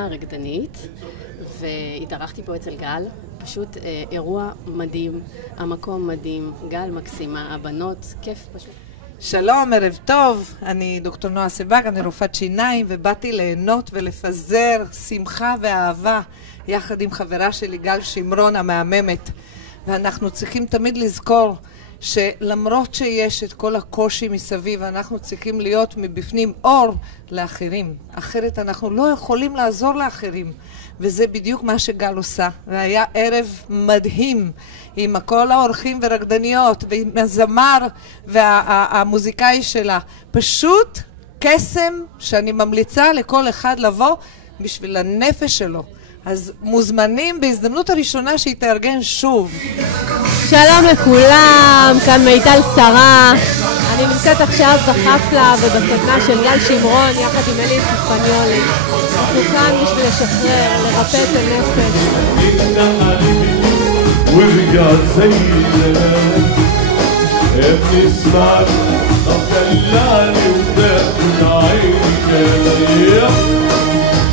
דיינה רקדנית, והתארחתי פה אצל גל. פשוט אירוע מדהים, המקום מדהים, גל מקסימה, הבנות, כיף פשוט. שלום, ערב טוב, אני דוקטור נועה סבג, אני רופאת שיניים, ובאתי ליהנות ולפזר שמחה ואהבה יחד עם חברה שלי גל שמרון המהממת. ואנחנו צריכים תמיד לזכור שלמרות שיש את כל הקושי מסביב, אנחנו צריכים להיות מבפנים אור לאחרים. אחרת אנחנו לא יכולים לעזור לאחרים. וזה בדיוק מה שגל עושה. והיה ערב מדהים עם כל האורחים ורקדניות ועם הזמר והמוזיקאי שלה. פשוט קסם שאני ממליצה לכל אחד לבוא בשביל הנפש שלו. אז מוזמנים בהזדמנות הראשונה שהתארגן שוב. שלום לכולם, כאן מיטל שרה. אני נמצאת עכשיו בחפלה ובסדנה של גל שמרון יחד עם אלי ספניולי. אנחנו כאן בשביל לשחרר, לרפא את הנפש.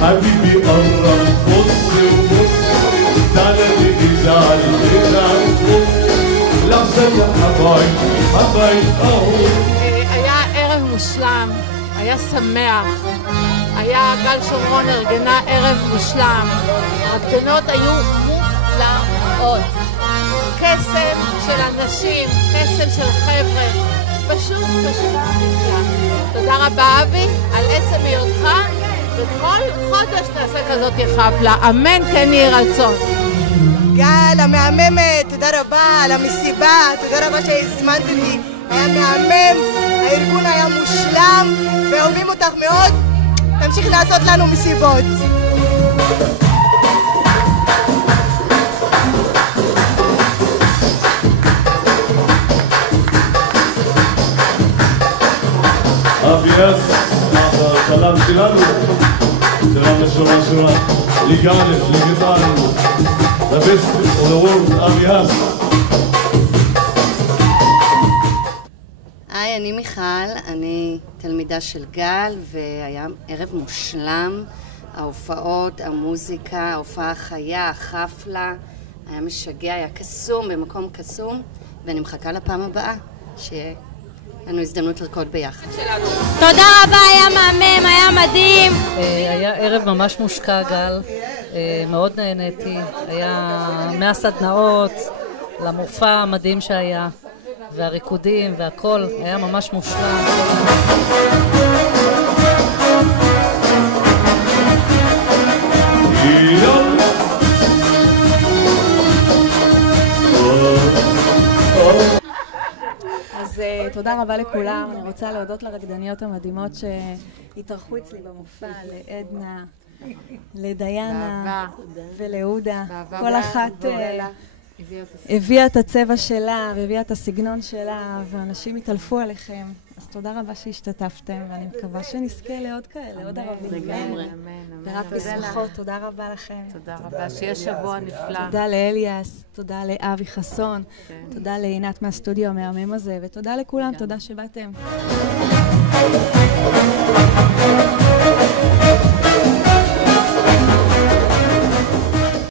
حبيبي قرب بص وبص تعالى نزعل ونرقص لحظة يا حبايب حبايب اهو. היה ערב מושלם, היה שמח, היה גל שמרון ארגנה ערב מושלם, הרקדנות היו מופלאות, קסם של אנשים, קסם של חבר'ה, פשוט נפלא. תודה רבה אבי על עצם היותך, וכל חודש נעשה כזאת חפלה, אמן כן יהי רצון. גל המהממת, תודה רבה על המסיבה, תודה רבה שהזמנת אותי, היה מהמם, הארגון היה מושלם ואוהבים אותך מאוד, תמשיך לעשות לנו מסיבות. אביאס, הסלם שלנו, סלם לשורה שורה, ליגה א', ליגה א', the best of the world, אביאס. היי, אני מיכל, אני תלמידה של גל, והיה ערב מושלם, ההופעות, המוזיקה, ההופעה החיה, החפלה, היה משגע, היה קסום, במקום קסום, ואני מחכה לפעם הבאה, שיהיה לנו הזדמנות לרקוד ביחד. תודה רבה, היה מהמם, היה מדהים. היה ערב ממש מושקע גל, מאוד נהניתי, היה מהסדנאות למופע המדהים שהיה, והריקודים והכל, היה ממש מושלם. אז תודה רבה לכולם, אני רוצה להודות לרקדניות המדהימות שהתארחו אצלי במופע, לעדנה, לדיינה ולהודה. כל אחת הביאה את הצבע שלה והביאה את הסגנון שלה, ואנשים התעלפו עליכם. אז תודה רבה שהשתתפתם, ואני מקווה שנזכה לעוד כאלה, עוד ערבים. לגמרי. ורק בשמחות, תודה רבה לכם. תודה רבה, שיהיה שבוע נפלא. תודה לאליאס, תודה לאבי חסון, תודה לעינת מהסטודיו המהמם הזה, ותודה לכולם, תודה שבאתם.